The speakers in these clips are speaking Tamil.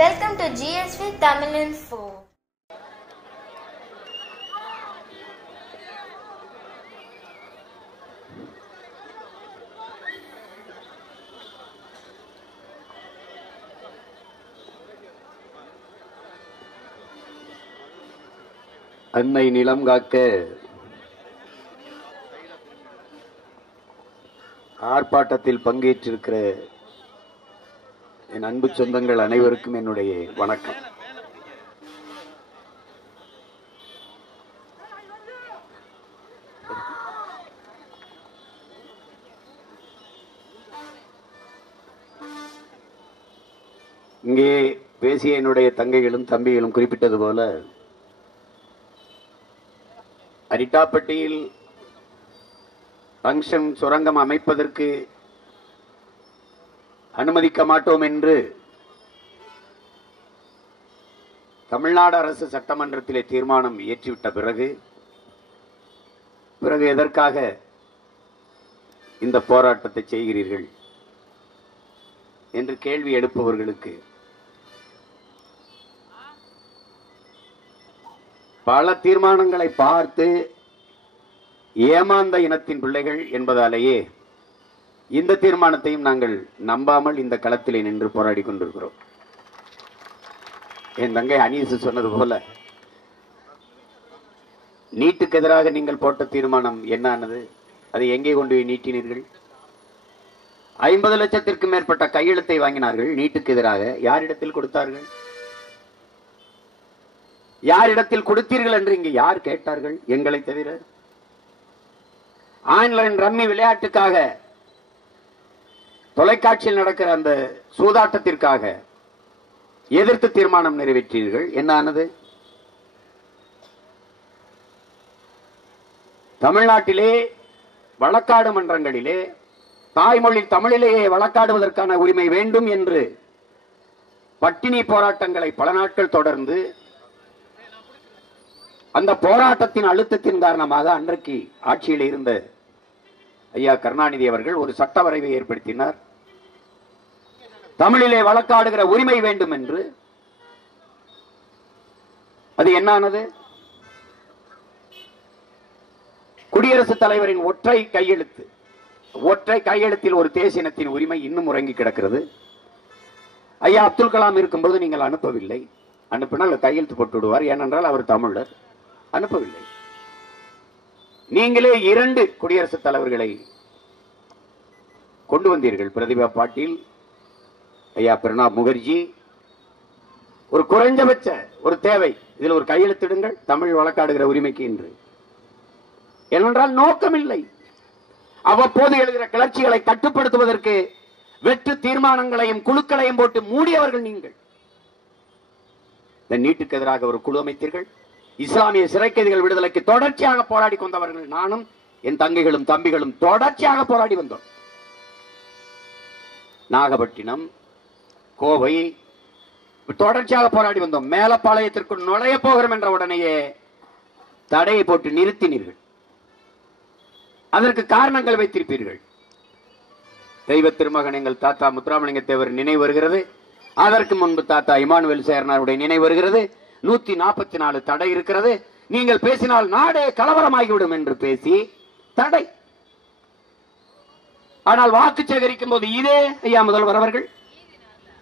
Welcome to GSV Tamil Info. அன்னை நிலம் காக்க ஆர்ப்பாட்டத்தில் பங்கேற்றிருக்கிற என் அன்பு சொந்தங்கள் அனைவருக்கும் என்னுடைய வணக்கம். இங்கே பேசிய என்னுடைய தங்கைகளும் தம்பிகளும் குறிப்பிட்டது போல, அரிட்டாப்பட்டியில் டங்ஷன் சுரங்கம் அமைப்பதற்கு அனுமதிக்க மாட்டோம் என்று தமிழ்நாடு அரசு சட்டமன்றத்திலே தீர்மானம் இயற்றிவிட்ட பிறகு எதற்காக இந்த போராட்டத்தை செய்கிறீர்கள் என்று கேள்வி எழுப்புவர்களுக்கு பல தீர்மானங்களை பார்த்து ஏமாந்த இனத்தின் பிள்ளைகள் என்பதாலேயே இந்த தீர்மானத்தையும் நாங்கள் நம்பாமல் இந்த களத்திலே நின்று போராடி கொண்டிருக்கிறோம். என் தங்கை அனீசு சொன்னது போல, நீட்டுக்கு எதிராக நீங்கள் போட்ட தீர்மானம் என்னானது? அதை எங்கே கொண்டு போய் நீட்டினீர்கள்? 50 லட்சத்திற்கும் மேற்பட்ட கையெழுத்தை வாங்கினார்கள் நீட்டுக்கு எதிராக. யாரிடத்தில் கொடுத்தார்கள்? யாரிடத்தில் கொடுத்தீர்கள் என்று இங்கு யார் கேட்டார்கள்? எங்களை தவிர. ஆன்லைன் ரம்மி விளையாட்டுக்காக, தொலைக்காட்சியில் நடக்கிற அந்த சூதாட்டத்திற்காக எதிர்த்து தீர்மானம் நிறைவேற்றீர்கள். என்ன ஆனது? தமிழ்நாட்டிலே வழக்காடு மன்றங்களிலே தாய்மொழி தமிழிலேயே வழக்காடுவதற்கான உரிமை வேண்டும் என்று பட்டினி போராட்டங்களை பல நாட்கள் தொடர்ந்து, அந்த போராட்டத்தின் அழுத்தத்தின் காரணமாக அன்றைக்கு ஆட்சியில் இருந்த ஐயா கருணாநிதி அவர்கள் ஒரு சட்ட வரைவை ஏற்படுத்தினார். தமிழிலே வழக்காடுகிற உரிமை வேண்டும் என்று. அது என்னானது? குடியரசுத் தலைவரின் ஒற்றை கையெழுத்தில் ஒரு தேசியத்தின் உரிமை இன்னும் உறங்கி கிடக்கிறது. ஐயா அப்துல் கலாம் இருக்கும்போது நீங்கள் அனுப்பவில்லை. அனுப்பினால் கையெழுத்து போட்டு விடுவார், ஏனென்றால் அவர் தமிழர். அனுப்பவில்லை. நீங்களே 2 குடியரசுத் தலைவர்களை கொண்டு வந்தீர்கள். பிரதிபா பாட்டீல், ஐயா பிரணாப் முகர்ஜி. ஒரு குறைஞ்சபட்ச ஒரு தேவை, இதில் ஒரு கையெழுத்திடுங்கள் தமிழ் வழக்காடுகிற உரிமைக்கு என்று. ஏனென்றால் நோக்கமில்லை. அவ்வப்போது எழுகிற கிளர்ச்சிகளை கட்டுப்படுத்துவதற்கு வெற்று தீர்மானங்களையும் குழுக்களையும் போட்டு மூடியவர்கள் நீங்கள். இந்த நீட்டுக்கு எதிராக ஒரு குழு அமைத்தீர்கள். இஸ்லாமிய சிறை கைதிகள் விடுதலைக்கு தொடர்ச்சியாக போராடி கொண்டவர்கள் நானும் என் தங்கைகளும் தம்பிகளும் தொடர்ச்சியாக போராடி வந்தோம். நாகப்பட்டினம், கோவை தொடர்ச்சியாக போராடி வந்தோம். மேலப்பாளையத்திற்குள் நுழைய போகிறோம் என்ற உடனேயே தடையை போட்டு நிறுத்தினீர்கள். அதற்கு காரணங்கள் வைத்திருப்பீர்கள். தெய்வ திருமகன் எங்கள் தாத்தா முத்துராமலிங்க தேவர் நினைவு வருகிறது. அதற்கு முன்பு தாத்தா இமானுவேல் சேர்னாருடைய நினைவு வருகிறது. 144 தடை இருக்கிறது. நீங்கள் பேசினால் நாடே கலவரமாகிவிடும் என்று பேசி தடை. ஆனால் வாக்கு சேகரிக்கும் போது இதே ஐயா முதல்வர் அவர்கள்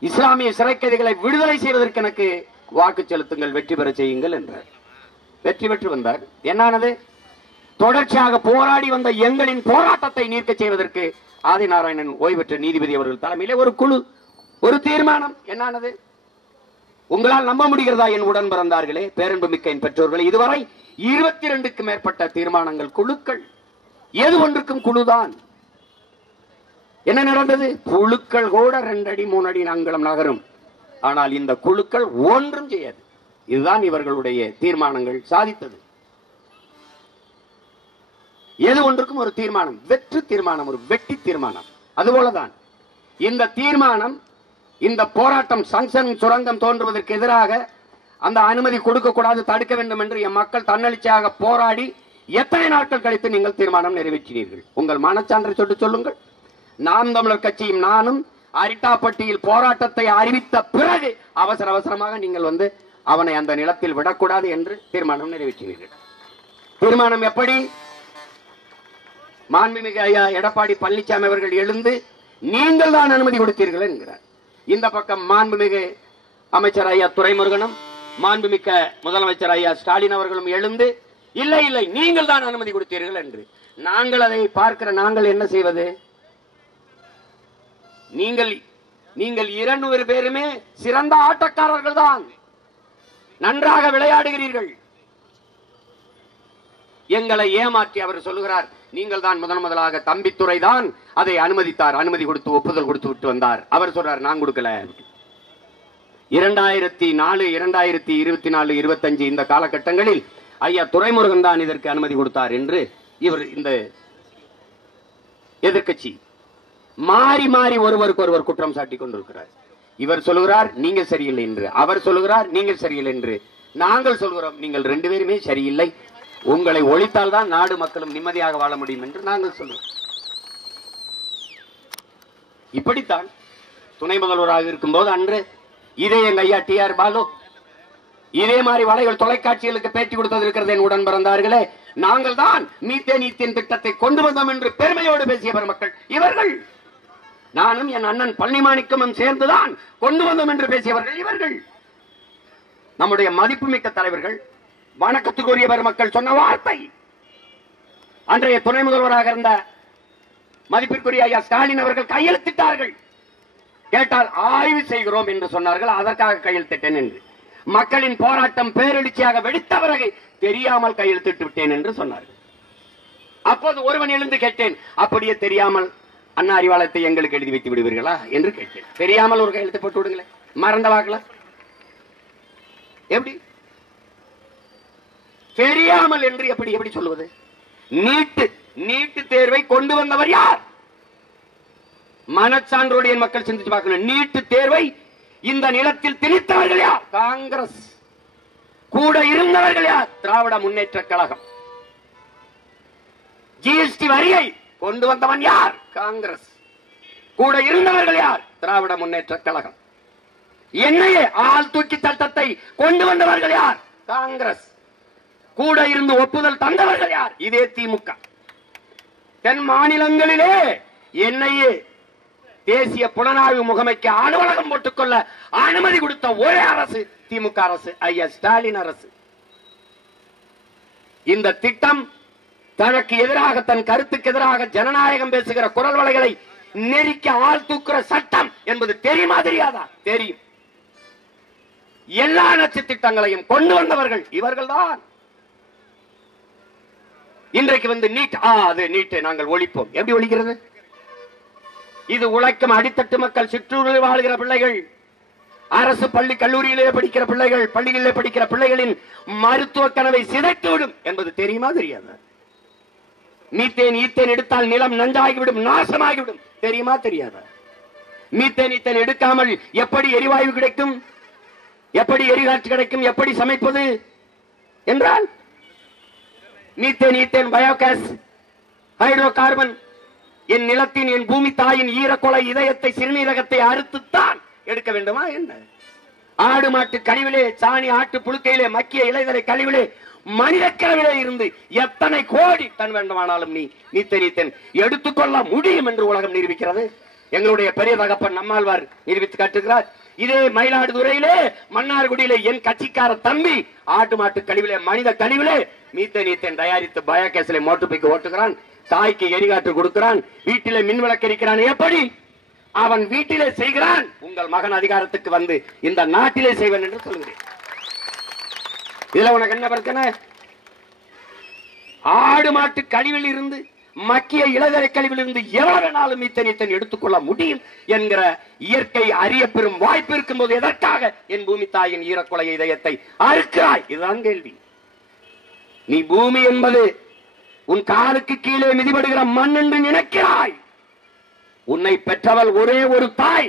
இஸ்லாமிய சிறை கைதிகளை விடுதலை செய்வதற்கு எனக்கு வாக்கு செலுத்துங்கள், வெற்றி பெற செய்யுங்கள் என்றார். வெற்றி பெற்று வந்தார். என்னானது? தொடர்ச்சியாக போராடி வந்த எங்களின் போராட்டத்தை நீர்க்க செய்வதற்கு ஆதிநாராயணன் ஓய்வு பெற்ற நீதிபதி அவர்கள் தலைமையிலே ஒரு குழு, ஒரு தீர்மானம். என்னானது? உங்களால் நம்ப முடிகிறதா என் உடன் பிறந்தார்களே, பேரன்பு மிக்க என் பெற்றோர்களே? இதுவரை 22க்கு மேற்பட்ட தீர்மானங்கள், குழுக்கள். எது ஒன்றுக்கும் குழுதான். என்ன நடந்தது? குழுக்கள் கூட 2 அடி 3 அடி அங்குலம் நகரும். ஆனால் இந்த குழுக்கள் ஒன்றும் செய்யாது. இதுதான் இவர்களுடைய தீர்மானங்கள் சாதித்தது. எது ஒன்றுக்கும் ஒரு தீர்மானம், வெற்று தீர்மானம், ஒரு வெட்டி தீர்மானம். அதுபோலதான் இந்த தீர்மானம். இந்த போராட்டம் டங்ஷன் சுரங்கம் தோன்றுவதற்கு எதிராக அந்த அனுமதி கொடுக்க கூடாது, தடுக்க வேண்டும் என்று என் மக்கள் தன்னெழுச்சியாக போராடி எத்தனை நாட்கள் கழித்து நீங்கள் தீர்மானம் நிறைவேற்றினீர்கள்? உங்கள் மனச்சான்றை சொல்லுங்கள். நாம் தமிழர் கட்சியும் நானும் அரிட்டாப்பட்டியில் போராட்டத்தை அறிவித்த பிறகு அவசர அவசரமாக நீங்கள் வந்து அவனை அந்த நிலத்தில் விடக்கூடாது என்று தீர்மானம் நிறைவேற்றினீர்கள். தீர்மானம் எப்படி? மாண்புமிகு ஐயா எடப்பாடி பழனிசாமி அவர்கள் எழுந்து நீங்கள் தான் அனுமதி கொடுத்தீர்கள் என்கிறார். இந்த பக்கம் மாண்புமிகு அமைச்சர் ஐயா துரைமுருகனும் மாண்புமிக்க முதலமைச்சர் ஐயா ஸ்டாலின் அவர்களும் எழுந்து இல்லை இல்லை நீங்கள் தான் அனுமதி கொடுத்தீர்கள் என்று. நாங்கள் அதை பார்க்கிற நாங்கள் என்ன செய்வது? நீங்கள் 200 பேருமே சிறந்த ஆட்டக்காரர்கள் தான், நன்றாக விளையாடுகிறீர்கள். எங்களை ஏமாற்றி அவர் சொல்லுகிறார், நீங்கள் தான் முதலாக தம்பித்துறை தான் அதை அனுமதித்தார், அனுமதி கொடுத்து ஒப்புதல் கொடுத்து விட்டு வந்தார். அவர் சொல்றார் நான் கொடுக்கல. 2004 2024 25 இந்த காலகட்டங்களில் ஐயா துரைமுருகன் தான் இதற்கு அனுமதி கொடுத்தார் என்று இவர் இந்த எதிர்க்கட்சி மாறி மாறி ஒருவருக்கு ஒருவர் குற்றம் சாட்டி கொண்டிருக்கிறார். இவர் சொல்லுகிறார் நீங்க சரியில்லை என்று, அவர் சொல்லுகிறார் நீங்கள் சரியில்லை என்று, நாங்கள் சொல்கிறோம் நீங்கள் 2 பேருமே சரியில்லை, உங்களை ஒழித்தால் தான் நாடு மக்களும் நிம்மதியாக வாழ முடியும் என்று நாங்கள் சொல்லுவோம். இப்படித்தான் துணை முதல்வராக இருக்கும் போது அன்று இதே எங்க ஐயா TR பாலு இதே மாதிரி வலைகள் தொலைக்காட்சிகளுக்கு பேட்டி கொடுத்தது இருக்கிறது. என் உடன் பிறந்தார்களே, நாங்கள் தான் மீத்தேன் திட்டத்தை கொண்டு வந்தோம் என்று பெருமையோடு பேசிய பெருமக்கள் இவர்கள். நானும் என் அண்ணன் பழனிமாணிக்கமும் சேர்ந்துதான் கொண்டு வந்தோம் என்று பேசியவர்கள் இவர்கள். நம்முடைய மதிப்புமிக்க தலைவர்கள், வணக்கத்துக்குரிய பெருமக்கள் சொன்ன வார்த்தை. அன்றைய துணை முதல்வராக இருந்த மதிப்பிற்குரிய ஐயா ஸ்டாலின் அவர்கள் கையெழுத்திட்டார்கள். கேட்டால் ஆய்வு செய்கிறோம் என்று சொன்னார்கள், அதற்காக கையெழுத்திட்டேன் என்று. மக்களின் போராட்டம் பேரெழுச்சியாக வெடித்த பிறகு தெரியாமல் கையெழுத்திட்டு விட்டேன் என்று சொன்னார்கள். அப்போது ஒருவன் எழுந்து கேட்டேன், அப்படியே தெரியாமல் அண்ணா அறிவாலயத்தை எங்களுக்கு எழுதி வைத்து விடுவீர்களா என்று கேட்டேன். தெரியாமல் ஒரு கையெழுத்து போட்டு விடுங்களேன், மறந்த வாக்கல எப்படி தெரியாமல் என்று எப்படி சொல்லுவது? நீட்டு தேர்வை கொண்டு வந்தவர் யார்? மனச்சான்றோடு என் மக்கள் சிந்திச்சு பார்க்கணும். நீட்டு தேர்வை இந்த நிலத்தில் திணித்தவர்கள் யார்? காங்கிரஸ். கூட இருந்தவர்கள் யார்? திராவிட முன்னேற்ற கழகம். ஜிஎஸ்டி வரியை கொண்டு வந்தவன் யார்? காங்கிரஸ். கூட இருந்தவர்கள் யார்? திராவிட முன்னேற்ற கழகம். எண்ணெயை ஆள் தூக்கி சட்டத்தை கொண்டு வந்தவர்கள் யார்? காங்கிரஸ். கூட இருந்து ஒப்புதல் தந்தவர்கள் யார்? இதே திமுக. தென் மாநிலங்களிலே எண்ணெயே தேசிய புலனாய்வு முகமைக்கு அலுவலகம் போட்டுக்கொள்ள அனுமதி கொடுத்த ஒரே அரசு திமுக அரசு, ஐயா ஸ்டாலின் அரசு. இந்த திட்டம் தனக்கு எதிராக, தன் கருத்துக்கு எதிராக ஜனநாயகம் பேசுகிற குரல் வலைகளை நெருக்கி ஆள் தூக்குற சட்டம் என்பது தெரியுமா தெரியாதா? தெரியும். எல்லா நச்சு திட்டங்களையும் கொண்டு வந்தவர்கள் இவர்கள் தான். இன்றைக்கு வந்து நீட்டை நாங்கள் ஒழிப்போம். எப்படி ஒழிக்கிறது? இது உழைக்கும் அடித்தட்டு மக்கள், சிற்றூரில் வாழ்கிற பிள்ளைகள், அரசு பள்ளி கல்லூரியிலே படிக்கிற பிள்ளைகள், பள்ளிகளிலே படிக்கிற பிள்ளைகளின் மருத்துவ கனவை சிதைத்துவிடும் என்பது தெரியுமா தெரியாதா? மீத்தேன் எடுத்தால் நிலம் நஞ்சாகிவிடும், நாசமாகிவிடும், தெரியுமா தெரியாதா? மீத்தேன் எடுக்காமல் எப்படி எரிவாயு கிடைக்கும், எப்படி எரிகாற்று கிடைக்கும், எப்படி சமைப்பது என்றால் மீத்தேன் பயோகேஸ், ஹைட்ரோ கார்பன் என் நிலத்தின், என் பூமி தாயின் ஈரக்கொலை இதயத்தை, சிறுநீரகத்தை அறுத்துத்தான் எடுக்க வேண்டுமா என்ன? ஆடு மாட்டு கழிவிலே, சாணி ஆட்டு புழுக்கையிலே, மக்கிய இலைதலை கழிவிலே, மனித கழிவிலே இருந்து எத்தனை கோடி டன் வேண்டுமானாலும் நீ மீத்தேன் எடுத்துக்கொள்ள முடியும் என்று உலகம் நிரூபிக்கிறது. எங்களுடைய பெரிய தகப்பன் நம்மாழ்வார் நிரூபித்து காட்டுகிறார். இதே மயிலாடுதுறையிலே மன்னார்குடியிலே என் கட்சிக்கார தம்பி ஆட்டு மாட்டு கழிவிலே, மனித கழிவிலே மீத்தேன் தயாரித்து பயோகேஸிலே மோட்டர் பைக்கு ஓட்டுகிறான், தாய்க்கு எரிகாற்று கொடுக்கிறான், வீட்டிலே மின் விளக்கு இருக்கிறான். எப்படி அவன் வீட்டிலே செய்கிறான், உங்கள் மகன் அதிகாரத்துக்கு வந்து இந்த நாட்டிலே செய்வன் என்று சொல்கிறேன். இதுல உனக்கு என்ன பிரச்சனை? ஆடு மாட்டு கழிவில் இருந்து, மக்கிய இளதரை கழிவில் இருந்து எவ்வளவு வேணாலும் மீத்தேன் எடுத்துக்கொள்ள முடியும் என்கிற இயற்கை அறிய பெறும் வாய்ப்பு இருக்கும் போது எதற்காக என் பூமி தாயின் ஈரக்கொலை இதயத்தை அறுக்கிறாய்? இதுதான் கேள்வி. நீ பூமி என்பது உன் காலுக்கு கீழே மிதிபடுகிற மண் என்று நினைக்கிறாய். உன்னை பெற்றவள் ஒரே ஒரு தாய்,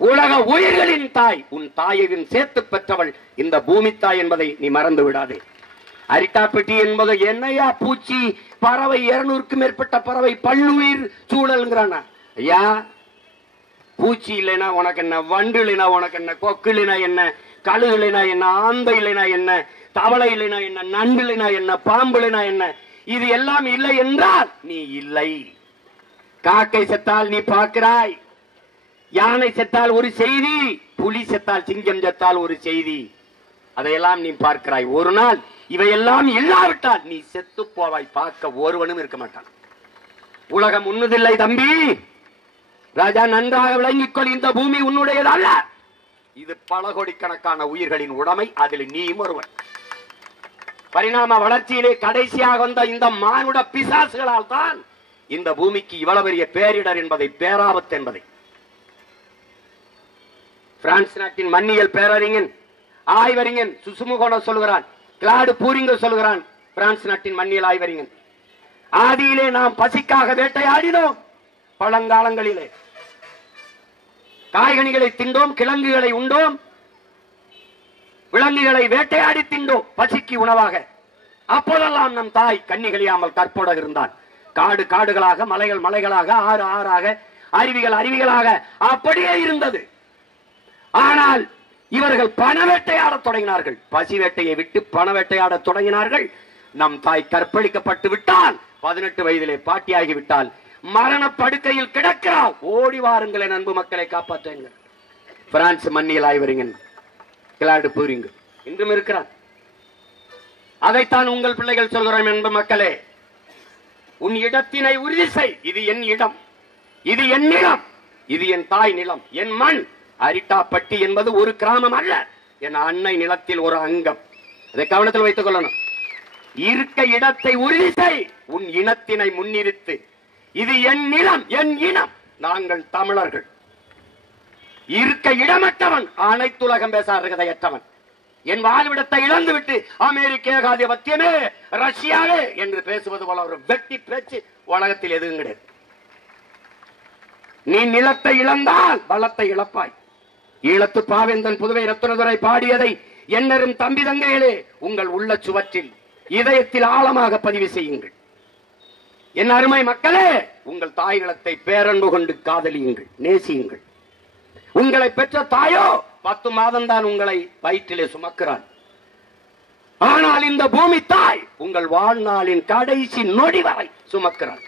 உலக உயிர்களின் தாய், உன் தாயையும் சேர்த்து பெற்றவள் இந்த பூமி தாய் என்பதை நீ மறந்து விடாதே. அரிட்டாப்பட்டி என்பது என்னையா பூச்சி, பறவை 200க்கும் மேற்பட்ட பறவை, பல்லுயிர் சூழல்ங்கிறான. ஐயா, பூச்சி இல்லைனா உனக்கு என்ன, வண்டு இல்லைனா உனக்கு என்ன, கொக்கு இல்லைனா என்ன, கழுகு இல்லைனா என்ன, ஆந்தை இல்லைனா என்ன, தவளை இல்லைனா என்ன, நண்டு இல்லைனா என்ன, பாம்பு இல்லைனா என்ன, இது எல்லாம் இல்லை என்றால் நீ இல்லை. காக்கை செத்தால் நீ பார்க்கிறாய், யானை செத்தால் ஒரு செய்தி, புலி செத்தால், சிங்கம் செத்தால் ஒரு செய்தி, அதையெல்லாம் நீ பார்க்கிறாய். ஒரு நாள் இவையெல்லாம் இல்லாவிட்டால் நீ செத்து போவாய். பார்க்க ஒருவனும் இருக்க மாட்டான். உலகம் உன்னதில்லை தம்பி. ராஜா, நன்றாக விளங்கிக்கொள், இந்த பூமி உன்னுடையதல்ல. இது பல கோடிக்கணக்கான உயிர்களின் உடைமை. அதில் நீயும் ஒருவன். பரிணாம வளர்ச்சியிலே கடைசியாக வந்த இந்த மானுட பிசாசுகளால் தான் இந்த பூமிக்கு இவ்வளவு பெரிய பேரிடர் என்பதை, பேராபத்து என்பதை பிரான்ஸ் நாட்டின் மண்ணியல் பேரறிஞன் ஆய்வறிஞன் சுசுமுகோன சொல்கிறான், கிளாடு பூரிங்க சொல்கிறான். பிரான்ஸ் நாட்டின் மண்ணியல் ஆய்வறிஞன், ஆதியிலே நாம் பசிக்காக வேட்டையாடினோம். பழங்காலங்களிலே காய்கனிகளை தின்றோம், கிழங்குகளை உண்டோம், விலங்குகளை வேட்டையாடி தின்றோம் பசிக்கு உணவாக. அப்போதெல்லாம் நம் தாய் கன்னிகளியாமல் கற்போட இருந்தான். காடு காடுகளாக, மலைகள் மலைகளாக, ஆறு ஆறாக, அருவிகள் அருவிகளாக அப்படியே இருந்தது. ஆனால் இவர்கள் பண வேட்டையாட தொடங்கினார்கள். பசி வேட்டையை விட்டு பண வேட்டையாட தொடங்கினார்கள். நம் தாய் கற்பழிக்கப்பட்டு விட்டால், 18 வயதிலே பாட்டியாகி விட்டால், மரண படுக்கையில் கிடக்கிறார். ஓடி வாருங்கள் என் அன்பு மக்களை காப்பாற்றுங்கள். பிரான்ஸ் மண்ணியல் ஆய்வறிஞன் கிளாடு பூரிங்க இன்றும் இருக்கிறார். அதைத்தான் உங்கள் பிள்ளைகள் சொல்கிறோம். அன்பு மக்களே, உன் இடத்தினை உறுதி செய். இது என் இடம், இது என் நிலம், இது என் தாய் நிலம், என் மண். அரிட்டாப்பட்டி என்பது ஒரு கிராமம் அல்ல, என் அன்னை நிலத்தில் ஒரு அங்கம். அதை கவனத்தில் வைத்துக் கொள்ளணும். இருக்க இடத்தை உறுதி செய், உன் இனத்தினை முன்னிறுத்து. இது என் நிலம், என் இனம், நாங்கள் தமிழர்கள். இருக்க இடமற்றவன் அனைத்துலகம் பேச அருகதையற்றவன். என் வாழ்விடத்தை இழந்துவிட்டு அமெரிக்க ஏகாதிபத்தியமே, ரஷ்யாவே என்று பேசுவது போல ஒரு வெட்டி பேச்சு உலகத்தில் எதுவும் கிடையாது. நீ நிலத்தை இழந்தால் பலத்தை இழப்பாய். ஈழத்து பாவேந்தன் புதுவை ரத்னதுரை பாடியதை என்னரும் தம்பி தங்கைகளே உங்கள் உள்ள சுவற்றில் இதயத்தில் ஆழமாக பதிவு செய்யுங்கள். என் அருமை மக்களே, உங்கள் தாய் நிலத்தை பேரன்பு கொண்டு காதலியுங்கள், நேசியுங்கள். உங்களை பெற்ற தாயோ 10 மாதம் தான் உங்களை வயிற்றிலே சுமக்கிறார். ஆனால் இந்த பூமி தாய் உங்கள் வாழ்நாளின் கடைசி நொடி வரை சுமக்கிறார்.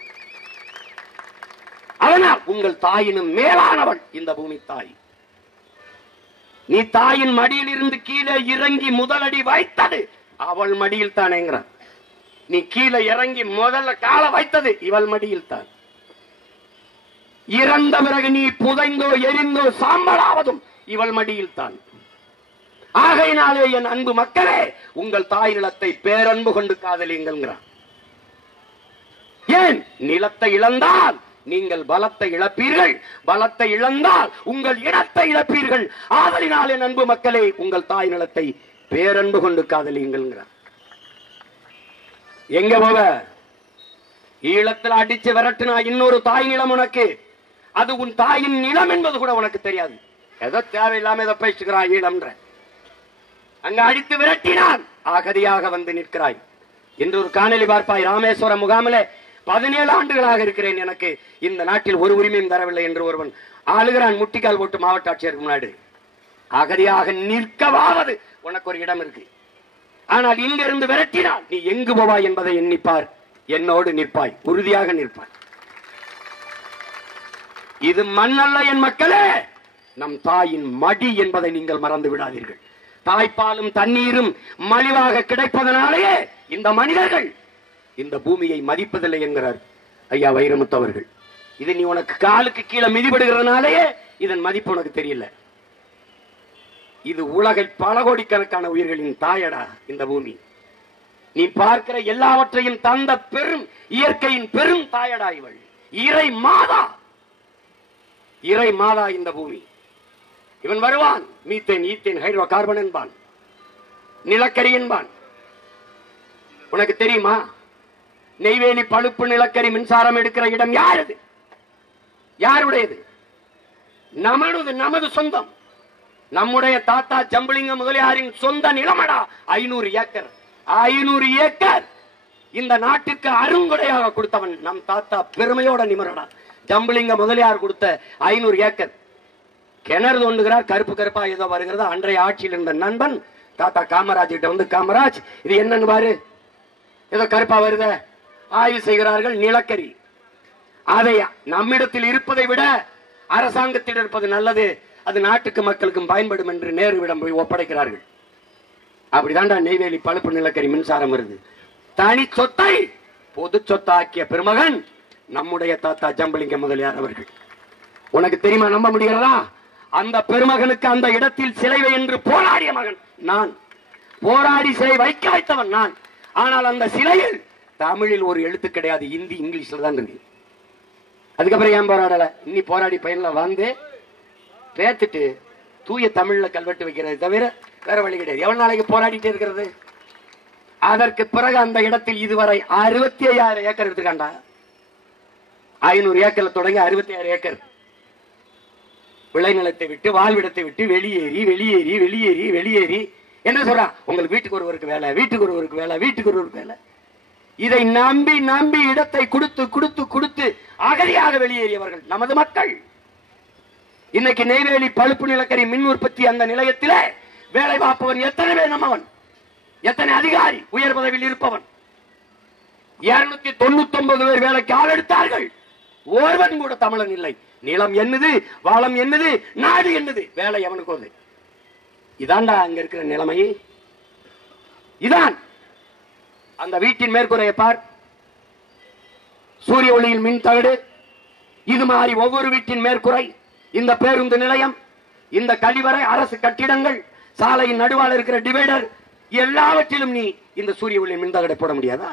அதனால் உங்கள் தாயினும் மேலானவள் இந்த பூமி தாய். நீ தாயின் மடியில் இருந்து கீழே இறங்கி முதலடி வைத்தது அவள் மடியில் தானேங்கிறான். நீ கீழே இறங்கி முதல்ல கால வைத்தது இவள் மடியில் தான். இறந்த பிறகு நீ புதைந்தோ எரிந்தோ சாம்பலாவதும் இவள் மடியில் தான். ஆகையினாலே என் அன்பு மக்களே, உங்கள் தாய் நிலத்தை பேரன்பு கொண்டு காதலியுங்கள். ஏன்? நிலத்தை இழந்தால் நீங்கள் பலத்தை இழப்பீர்கள், பலத்தை இழந்தால் உங்கள் இனத்தை இழப்பீர்கள். ஆதலினால் என் அன்பு மக்களே, உங்கள் தாய் நிலத்தை பேரன்பு கொண்டு காதலியுங்கள். எங்க போவ? ஈழத்தில் அடிச்சு விரட்டினா இன்னொரு தாய் நிலம் உனக்கு, அது உன் தாயின் நிலம் என்பது கூட உனக்கு தெரியாது. ஏதோ தேவையில்லாம ஏதோ பேசுகிறான் ஈழம்ன்ற. அங்க அடித்து விரட்டினான், அகதியாக வந்து நிற்கிறாய் என்று ஒரு காணொலி பார்ப்பாய். ராமேஸ்வரம் முகாமிலே 17 ஆண்டுகளாக இருக்கிறேன், எனக்கு இந்த நாட்டில் ஒரு உரிமையும் தரவில்லை என்று ஒருவன் ஆளுகிறான், முட்டிக்கால் போட்டு மாவட்ட ஆட்சியருக்கு முன்னாடி. அகதியாக நிற்கவாவது உனக்கு ஒரு இடம் இருக்கு. ஆனால் இங்கிருந்து விரட்டினால் நீ எங்கு போவாய் என்பதை எண்ணிப்பார். என்னோடு நிற்பாய், உறுதியாக நிற்பாய். இது மண்ணல்ல என் மக்களே, நம் தாயின் மடி என்பதை நீங்கள் மறந்து விடாதீர்கள். தாய்ப்பாலும் தண்ணீரும் மலிவாக கிடைப்பதனாலேயே இந்த மனிதர்கள் இந்த பூமியை மதிப்பதில்லை என்கிறார் ஐயா வைரமுத்து அவர்கள். இது நீ உனக்கு காலுக்கு கீழே மிதிபடுகிறதுனாலேயே இதன் மதிப்பு உனக்கு தெரியல. இது உலகில் பல கோடிக்கணக்கான உயிர்களின் தாயடா இந்த பூமி. நீ பார்க்கிற எல்லாவற்றையும் தந்த பெரும் இயற்கையின் பெரும் தாயடா இவள். இறை மாதா, இறை மாதா இந்த பூமி. இவன் வருவான், மீத்தேன் ஈத்தேன் ஹைட்ரோ கார்பன் என்பான், நிலக்கரி என்பான். உனக்கு தெரியுமா? நெய்வேலி பழுப்பு நிலக்கரி மின்சாரம் எடுக்கிற இடம் யாரது? யாருடையது? நமது, நமது சொந்தம். நம்முடைய தாத்தா ஜம்புலிங்க முதலியாரின் சொந்த நிலமடா. 500 ஏக்கர், 500 ஏக்கர் இந்த நாட்டுக்கு அருங்கொடையாக கொடுத்தவன் நம் தாத்தா. பெருமையோட நிமிரடா. ஜம்புலிங்க முதலியார் கொடுத்த 500 ஏக்கர் கிணறு தோண்டுகிறார். கருப்பு கருப்பா ஏதோ வருகிறது. அன்றைய ஆட்சியில் இருந்த நண்பன் தாத்தா காமராஜ் கிட்ட வந்து, காமராஜ் இது என்னன்னு பாரு, ஏதோ கருப்பா வருத. ஆய்வு செய்கிறார்கள். நிலக்கரி. அதை நம்மிடத்தில் இருப்பதை விட அரசாங்கத்தில் இருப்பது நல்லது, அது நாட்டுக்கு மக்களுக்கும் பயன்படும் என்று நேருவிடம் போய் ஒப்படைக்கிறார்கள். அப்படிதான்டா நெய்வேலி பழுப்பு நிலக்கரி மின்சாரம் வருது. தனி சொத்தை பொது சொத்தாக்கிய பெருமகன் நம்முடைய தாத்தா ஜம்புலிங்க முதலியார் அவர்கள். உனக்கு தெரியுமா, நம்ப முடிகிறதா? அந்த பெருமகனுக்கு அந்த இடத்தில் சிலை என்று போராடிய மகன் நான். போராடி சிலை வைக்க வைத்தவன் நான். ஆனால் அந்த சிலையில் தமிழில் ஒரு எழுத்து கிடையாது, இந்தி இங்கிலீஷ்ல தான் இருக்கு. அதுக்கப்புறம் ஏன் போராடல? இன்னி போராடி பையன்ல வந்து பேத்துட்டு தூய தமிழ்ல கல்வெட்டு வைக்கிறது தவிர வேற வழி கிடையாது. எவ்வளவு நாளைக்கு போராடிட்டு இருக்கிறது? அதற்கு பிறகு அந்த இடத்தில் இதுவரை 65,000 ஏக்கர் எடுத்துக்காண்டா. 500 ஏக்கர்ல தொடங்கி 66 ஏக்கர் விளைநிலத்தை விட்டு, வாழ்விடத்தை விட்டு வெளியேறி வெளியேறி வெளியேறி வெளியேறி என்ன சொல்றான்? உங்களுக்கு வீட்டுக்கு ஒருவருக்கு வேலை, வீட்டுக்கு ஒருவருக்கு வேலை, வீட்டுக்கு ஒருவருக்கு வேலை. இதை நம்பி நம்பி இடத்தை கொடுத்து கொடுத்து கொடுத்து அகதியாக வெளியேறியவர்கள் நமது மக்கள். இன்னைக்கு நெய்வேலி பழுப்பு நிலக்கரி மின் உற்பத்தி அந்த நிலையத்தில் வேலை பார்ப்பவன் எத்தனை பேர்? நம்மவன் எத்தனை அதிகாரி உயர் பதவியில் இருப்பவன்? 299 பேர் வேலைக்கு ஆள் எடுத்தார்கள். ஒருவன் கூட தமிழன் இல்லை. நிலம் என்னது, வளம் என்னது, நாடு என்னது, வேலை எவனுக்கு வருது? இதான்டா அங்க இருக்கிற நிலைமை. இதான் அந்த வீட்டின் மேற்கூரையை பார், சூரிய ஒளியில் மின் தகடு. இது மாதிரி ஒவ்வொரு வீட்டின் மேற்கூரை, இந்த பேருந்து நிலையம், இந்த கழிவறை, அரசு கட்டிடங்கள், சாலையின் நடுவால் இருக்கிற டிவைடர், எல்லாவற்றிலும் நீ இந்த சூரிய ஒளியின் மின் தகடை போட முடியாதா?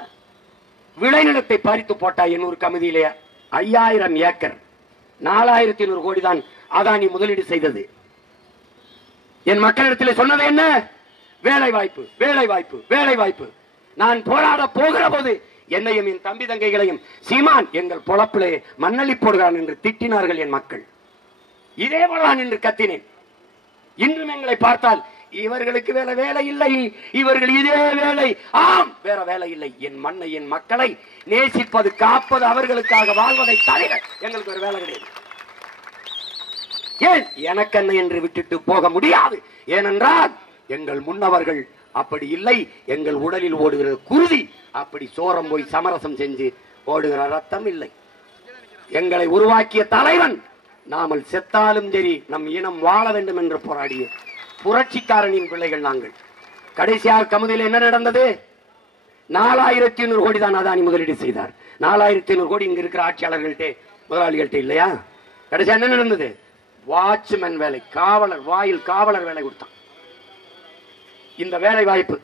விளைநிலத்தை பறித்து போட்டா 800 கமிதியிலே 5000 ஏக்கர் 4100 கோடி தான் அதானி முதலீடு செய்தது. என் மக்களிடத்தில் சொன்னது என்ன? வேலை வாய்ப்பு, வேலை வாய்ப்பு, வேலை வாய்ப்பு. நான் போராட போகிற போது என்னையும் என் தம்பி தங்கைகளையும் சீமான் எங்கள் பொழப்பிலே மண்ணள்ளி போடுகிறான் என்று திட்டினார்கள் என் மக்கள். இதே போலான் என்று கத்தினேன். இன்றும் எங்களை பார்த்தால் இவர்களுக்கு வேற வேலை இல்லை, இவர்கள் இதே வேலை, ஆம் வேற வேலை இல்லை. என் மண்ணை என் மக்களை நேசிப்பது, காப்பது, அவர்களுக்காக வாழ்வதை தவிர எங்களுக்கு ஒரு வேலை கிடையாது. ஏன் எனக்கென்ன என்று விட்டுட்டு போக முடியாது. ஏனென்றால் எங்கள் முன்னவர்கள் அப்படி இல்லை. எங்கள் உடலில் ஓடுகிற குருதி அப்படி சோரம் போய் சமரசம் செஞ்சு ஓடுகிற ரத்தம் இல்லை. எங்களை உருவாக்கிய தலைவன் நாமல் செத்தாலும் சரி நம் இனம் வாழ வேண்டும் என்று போராடிய புரட்சிக்காரனின் பிள்ளைகள் நாங்கள். கடைசியாக கமுதியில் என்ன நடந்தது? 4100 கோடி தான் அதானி முதலீடு செய்தார். 4100 கோடி இங்க இருக்கிற ஆட்சியாளர்கள்ட்ட, முதலாளிகள்ட்ட இல்லையா? கடைசியா என்ன நடந்தது? வாட்ச்மேன் வேலை, காவலர், வாயில் காவலர் வேலை கொடுத்தான். இந்த வேலை வாய்ப்பு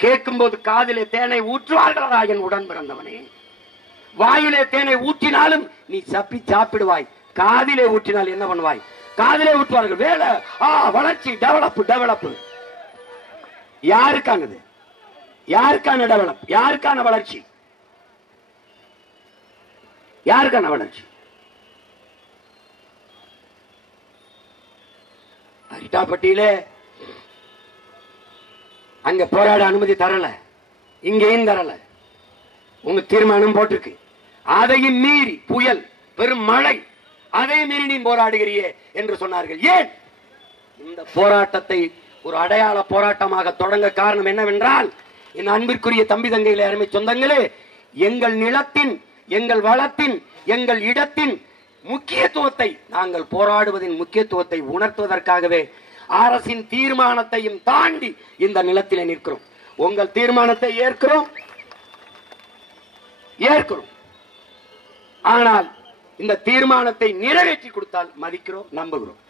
கேட்கும் போது காதிலே தேனை ஊற்றுவார்களா என் உடன் பிறந்தவனே? வாயிலே தேனை ஊற்றினாலும் நீ சப்பி சாப்பிடுவாய், காதிலே ஊற்றினால் என்ன பண்ணுவாய்? காதிலே ஊற்றுவார்கள். வேலை, வளர்ச்சி, டெவலப் டெவலப். யாருக்கானது? யாருக்கான டெவலப்? யாருக்கான வளர்ச்சி? யாருக்கான வளர்ச்சி? அரிட்டாப்பட்டியிலே அங்க போராட அனுமதி தரல, இங்கேயும் தரல. உங்க தீர்மானம் போட்டிருக்கு. அதையும் மீறி புயல், பெரும் மழை, அதையும் மீறி நீ போராடுகிறியே என்று சொன்னார்கள். ஏன் இந்த போராட்டத்தை ஒரு அடையாள போராட்டமாக தொடங்க காரணம் என்னவென்றால், என் அன்பிற்குரிய தம்பி தங்கைகளே, அருமை சொந்தங்களே, எங்கள் நிலத்தின், எங்கள் வளத்தின், எங்கள் இடத்தின் முக்கியத்துவத்தை, நாங்கள் போராடுவதின் முக்கியத்துவத்தை உணர்த்துவதற்காகவே அரசின் தீர்மானத்தையும் தாண்டி இந்த நிலத்திலே நிற்கிறோம். உங்கள் தீர்மானத்தை ஏற்கிறோம், ஏற்கிறோம். ஆனால் இந்த தீர்மானத்தை நிறைவேற்றி கொடுத்தால் மதிக்கிறோம், நம்புகிறோம்.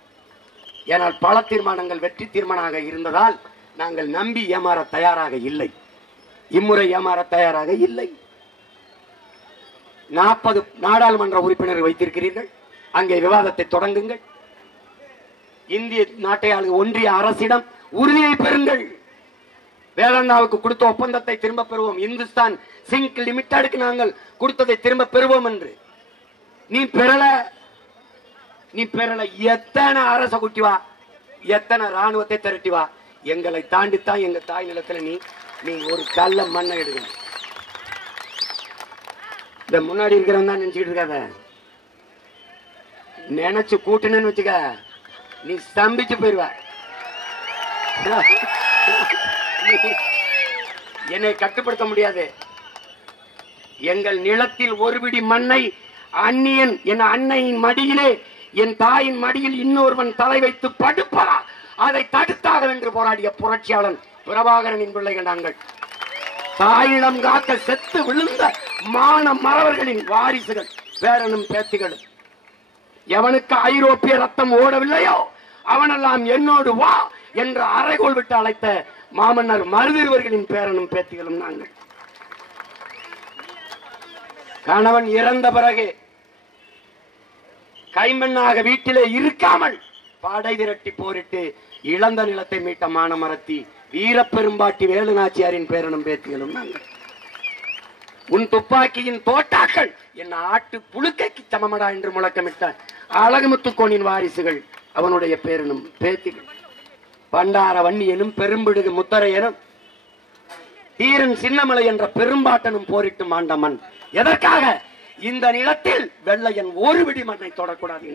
ஏனால் பல தீர்மானங்கள் வெற்றி தீர்மானமாக இருந்ததால் நாங்கள் நம்பி ஏமாற தயாராக இல்லை. இம்முறை ஏமாற தயாராக இல்லை. 40 நாடாளுமன்ற உறுப்பினர்கள் வைத்திருக்கிறீர்கள். அங்கே விவாதத்தை தொடங்குங்கள். இந்திய நாட்டை ஒன்றிய அரசிடம் உறுதியை பெறுங்கள். வேதாந்தாவுக்கு கொடுத்த ஒப்பந்தத்தை திரும்ப பெறுவோம். இந்துஸ்தான் சிங்க் லிமிடெடுக்கு நாங்கள் கொடுத்ததை திரும்ப பெறுவோம் என்று நீ பெறல. நீ பெறல. எத்தனை அரச குட்டி வா, எத்தனை ராணுவத்தை திரட்டி வா, எங்களை தாண்டித்தான் எங்க தாய் நிலத்துல நீ ஒரு கல்ல மண்ணை எடுக்கணும். இந்த முன்னாடி இருக்கிறவன் தான் நினைச்சுட்டு இருக்காத, நினைச்சு கூட்டணும்னு வச்சுக்க, நீ ஸ்தம்பிச்சு போயிருவ. என்னை கட்டுப்படுத்த முடியாது. எங்கள் நிலத்தில் ஒரு பிடி மண்ணை அந்நியன் என் அன்னையின் மடியிலே என் தாயின் மடியில் இன்னொருவன் தலை வைத்து படுப்பா, அதை தடுத்தாக என்று போராடிய புரட்சியாளன் பிரபாகரனின் பிள்ளைகள் நாங்கள். தாயிடம் காக்க செத்து விழுந்த மான மறவர்களின் வாரிசுகள், பேரனும் பேத்திகளும். எவனுக்கு ஐரோப்பிய ரத்தம் ஓடவில்லையோ அவனெல்லாம் என்னோடு வா என்று அறைகோள் விட்டு அழைத்த மாமன்னர் மருதிருவர்களின் பேரனும் பேத்திகளும் நாங்கள். கணவன் இறந்த பிறகு கைமண்ணாக வீட்டிலே இருக்காமல் படை திரட்டி போரிட்டு இழந்த நிலத்தை மீட்ட மானமரத்தி வீரப்பெரும்பாட்டி வேலுநாச்சியாரின் பேரனும் பேத்திகளும் நாங்கள். உன் துப்பாக்கியின் தோட்டாக்கள் என் ஆட்டு புழுக்கைக்கு சமமடா என்று முழக்கமிட்ட அழகுமுத்துக்கோனின் வாரிசுகள், அவனுடைய பேரனும் பேத்திகள். பண்டார வன்னியனும் பெரும்பிடுகு முத்தரையனும் தீரன் சின்னமலை என்ற பெரும்பாட்டனும் போரிட்டு மாண்ட மண். எதற்காக? இந்த நிலத்தில் வெள்ளையன் ஒரு விடி மண்ணை தொடக்கூடாது.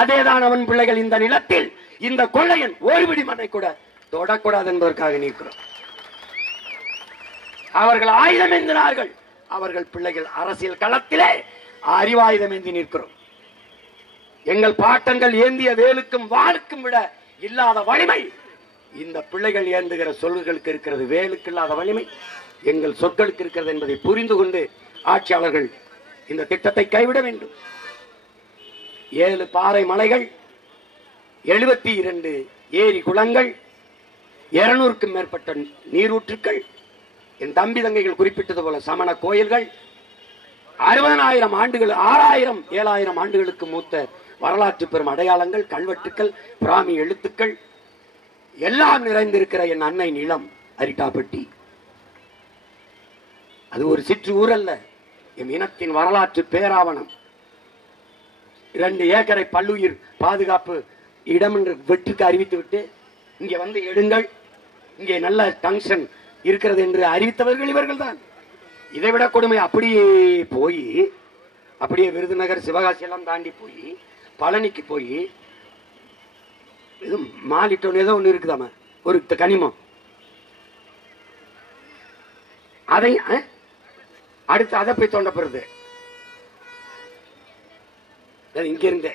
அதேதான் அவன் பிள்ளைகள் இந்த நிலத்தில் இந்த கொள்ளையன் ஒரு விடி மண்ணை கூட தொடக்கூடாது என்பதற்காக நிற்கிறோம். அவர்கள் ஆயுதம் ஏந்தினார்கள், அவர்கள் பிள்ளைகள் அரசியல் களத்திலே அறிவாயுதம் ஏந்தி நிற்கிறோம். எங்கள் பாட்டங்கள் ஏந்திய வேலுக்கும் வாளுக்கும் விட இல்லாத வலிமை இந்த பிள்ளைகள் ஏந்துகிற சொல்களுக்கு இருக்கிறது. வேலுக்கு இல்லாத வலிமை எங்கள் சொற்களுக்கு இருக்கிறது என்பதை புரிந்து கொண்டு ஆட்சியாளர்கள் இந்த திட்டத்தை கைவிட வேண்டும். 7 பாறை மலைகள், 72 ஏரி குளங்கள், 200க்கும் மேற்பட்ட நீரூற்றுக்கள், என் தம்பி தங்கைகள் குறிப்பிட்டது போல சமண கோயில்கள், 60,000 ஆண்டுகள், 6,000 7,000 ஆண்டுகளுக்கு மூத்த வரலாற்று பெறும் அடையாளங்கள், கல்வெட்டுக்கள், பிராமி எழுத்துக்கள் எல்லாம் நிறைந்திருக்கிற என் அன்னை நிலம் அரிட்டாப்பட்டி. அது ஒரு சிற்று ஊர் அல்ல, என் இனத்தின் வரலாற்று பேராவணம். 2 ஏக்கரை பல்லுயிர் பாதுகாப்பு இடம் என்று வெற்றுக்கு அறிவித்து விட்டு இங்கே வந்து எடுங்கள், இங்கே நல்ல டங்ஷன் இருக்கிறது என்று அறிவித்தவர்கள் இவர்கள் தான். இதைவிட கொடுமை அப்படியே போய், அப்படியே விருதுநகர் சிவகாசி எல்லாம் தாண்டி போய் பழனிக்கு போய் இது மாலிட்டோன் ஏதோ ஒன்று இருக்குதாம ஒரு கனிமம், அதை அடுத்து அதை போய் தோண்ட போறது. இங்க இருந்தே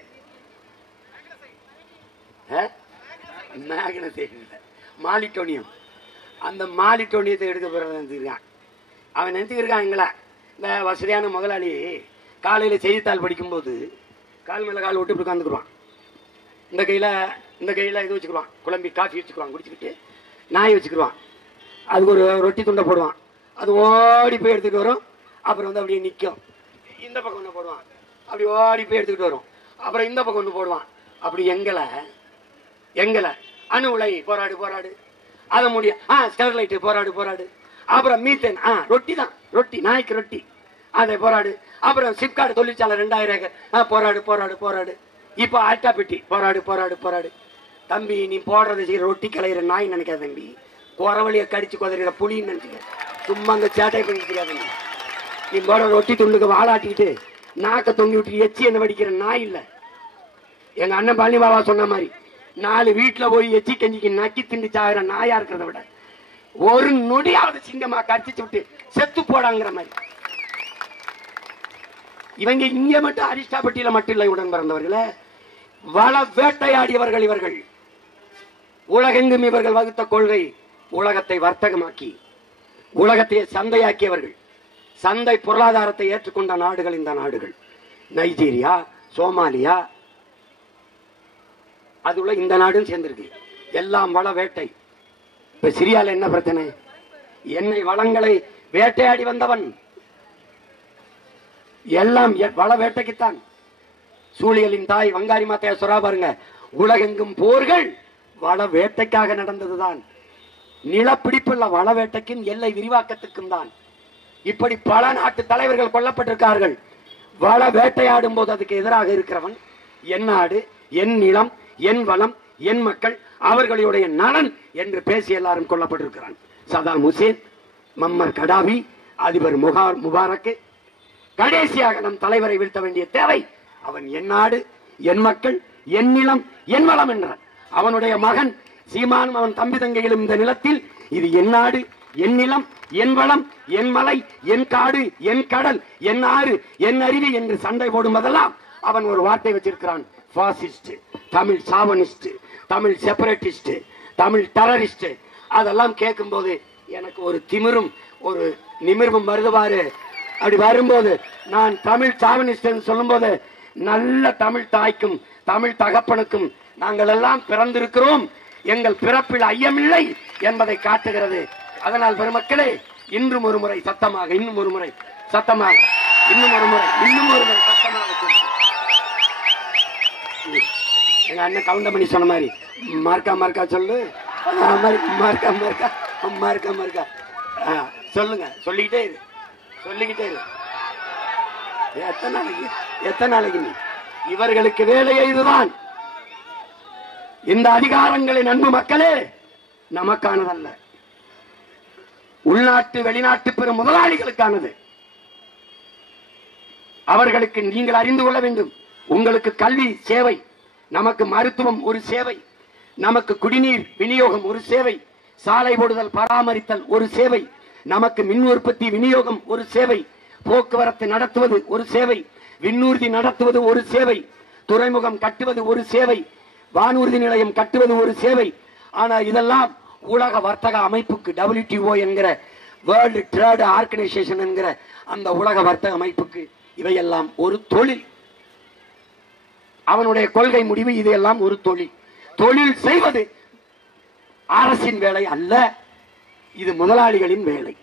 மாலிட்டோனியம், அந்த மாலிட்டோனியத்தை எடுக்க போறான். அவன் நினைச்சுக்கிருக்கான் எங்களை இந்த வசதியான முதலாளி காலையில செய்தித்தாள் படிக்கும்போது கால் மேல கால் விட்டு உட்காந்துக்குருவான். இந்த கையில இது வச்சுக்குவான், குழம்பி காஃபி வச்சுக்குவான், குடிச்சுக்கிட்டு நாய் வச்சுக்குவான். அதுக்கு ஒரு ரொட்டி துண்டை போடுவான், அது ஓடி போய் எடுத்துட்டு வரும். அப்புறம் வந்து அப்படியே நிற்கும். இந்த பக்கம் ஒன்று போடுவான், அப்படி ஓடி போய் எடுத்துக்கிட்டு வரும். அப்புறம் இந்த பக்கம் ஒன்று போடுவான். அப்படி எங்களை அணு உலை போராடு அதை முடியும். ஸ்டெர்லைட் போராடு. அப்புறம் மீத்தேன், ரொட்டி தான், ரொட்டி நாய்க்கு ரொட்டி, அதை போராடு. அப்புறம் சிப்காட் தொழிற்சாலை 2000 ஏக்கர் போராடு. இப்ப அட்டாப்பெட்டி போராடு. தம்பி, நீ போடுறது செய்யற ரொட்டி கலையிற நாய் நினைக்காத தம்பி, குறவழிய கடிச்சு குதறிற புலின்னு நினைச்சுக்க. சும்மா அந்த சேட்டை பண்ணி தெரியாது. நீ போட ரொட்டி துண்டுக்கு வாழாட்டிக்கிட்டு நாக்க தொங்கி விட்டு எச்சி என்ன வடிக்கிற நாய் இல்ல. எங்க அண்ணன் பழனி பாபா சொன்ன மாதிரி 4 வீட்டுல போய் எச்சி கஞ்சிக்கு நக்கி திண்டு சாகிற நாயா இருக்கிறத விட ஒரு நொடியாவது சிங்கமா கடிச்சு விட்டு செத்து போடாங்கிற மாதிரி. இவங்க இங்க மட்டும் அரிஷ்டாபட்டியில மட்டும் இல்லை, உடன் பிறந்தவர்கள வள வேட்டையாடியவர்கள் இவர்கள். உலகெங்கும் இவர்கள் வகுத்த கொள்கை உலகத்தை வர்த்தகமாக்கி உலகத்தையே சந்தையாக்கியவர்கள். சந்தை பொருளாதாரத்தை ஏற்றுக்கொண்ட நாடுகள் இந்த நாடுகள். நைஜீரியா, சோமாலியா, அதுல இந்த நாடும் சேர்ந்திருக்கு. எல்லாம் வள வேட்டை. இப்ப சிரியால என்ன பிரச்சனை? எண்ணெய் வளங்களை வேட்டையாடி வந்தவன். எல்லாம் வள வேட்டைக்குத்தான். சூழியலின் தாய் வங்காரி மாத்தையா சொல்றா பாருங்க, உலகெங்கும் போர்கள் வள வேட்டைக்காக நடந்ததுதான். நிலப்பிடிப்புள்ள வள வேட்டைக்கும் எல்லை விரிவாக்கத்துக்கும் தான். இப்படி பல நாட்டு தலைவர்கள் கொல்லப்பட்டிருக்கார்கள். வள வேட்டையாடும் போது அதுக்கு எதிராக இருக்கிறவன் என் நாடு, என் நிலம், என் வளம், என் மக்கள், அவர்களுடைய நலன் என்று பேசி எல்லாரும் கொல்லப்பட்டிருக்கிறான். சதாம் ஹுசேன், மம்மர் கடாபி, அதிபர் முபாரக். கடைசியாக நம் தலைவரை வீழ்த்த வேண்டிய தேவை அவன் என் நாடு, என் மக்கள், என் நிலம், என் வளம் என்றார். அவனுடைய மகன் சீமானும் அவன் தம்பி தங்கைகளும் இந்த நிலத்தில் இது என் நாடு, என் நிலம், என் வளம், என் மலை, என் காடு, என் கடல், என் ஆறு, என் அருவி என்று சண்டை போடும்போதெல்லாம் அவன் ஒரு வார்த்தை வச்சிருக்கிறான், fascist, Tamil chauvinist, Tamil separatist, Tamil terrorist. அதெல்லாம் கேட்கும் போது எனக்கு ஒரு திமிரும் ஒரு நிமிர்வும் வருதுவாரு. அப்படி வரும்போது நான் தமிழ் சாவனிஸ்ட் சொல்லும் போது நல்ல தமிழ் தாய்க்கும் தமிழ் தகப்பனுக்கும் நாங்கள் எல்லாம் பிறந்திருக்கிறோம், எங்கள் பிறப்பில் ஐயமில்லை என்பதை காட்டுகிறது. அதனால் பெருமக்களே, இன்றும் ஒரு முறை சத்தமாக, இன்னும் ஒரு முறை சத்தமாக, இன்னும் ஒரு முறை சத்தமாக எங்க அண்ணன் கவுண்டமணி சொன்ன மாதிரி மார்க்கா மார்க்கா சொல்லு, மார்க்கா மார்க்கா மார்க்கா மார்க்கா சொல்லுங்க, சொல்லிக்கிட்டே இரு, சொல்லிக்கிட்டே இரு. எத்தனை நாளைக்கு நீ இவர்களுக்கு வேலையை இதுதான். இந்த அதிகாரங்களின் அன்பு மக்களே நமக்கானதல்ல, உள்நாட்டு வெளிநாட்டு பெரும் முதலாளிகளுக்கானது. அவர்களுக்கு நீங்கள் அறிந்து கொள்ள வேண்டும். உங்களுக்கு கல்வி சேவை, நமக்கு மருத்துவம் ஒரு சேவை, நமக்கு குடிநீர் விநியோகம் ஒரு சேவை, சாலை போடுதல் பராமரித்தல் ஒரு சேவை, நமக்கு மின் உற்பத்தி விநியோகம் ஒரு சேவை, போக்குவரத்து நடத்துவது ஒரு சேவை, விண்ணூர்தி நடத்துவது ஒரு சேவை, துறைமுகம் கட்டுவது ஒரு சேவை, வானூர்தி நிலையம் கட்டுவது ஒரு சேவை. ஆனால் இதெல்லாம் உலக வர்த்தக அமைப்புக்கு, WTO என்கிற வேர்ல்டு ட்ரேட் ஆர்கனைசேஷன் என்கிற அந்த உலக வர்த்தக அமைப்புக்கு இவையெல்லாம் ஒரு தொழில். அவனுடைய கொள்கை முடிவு இதெல்லாம் ஒரு தொழில். தொழில் செய்வது அரசின் வேலை அல்ல, இது முதலாளிகளின் வேலை.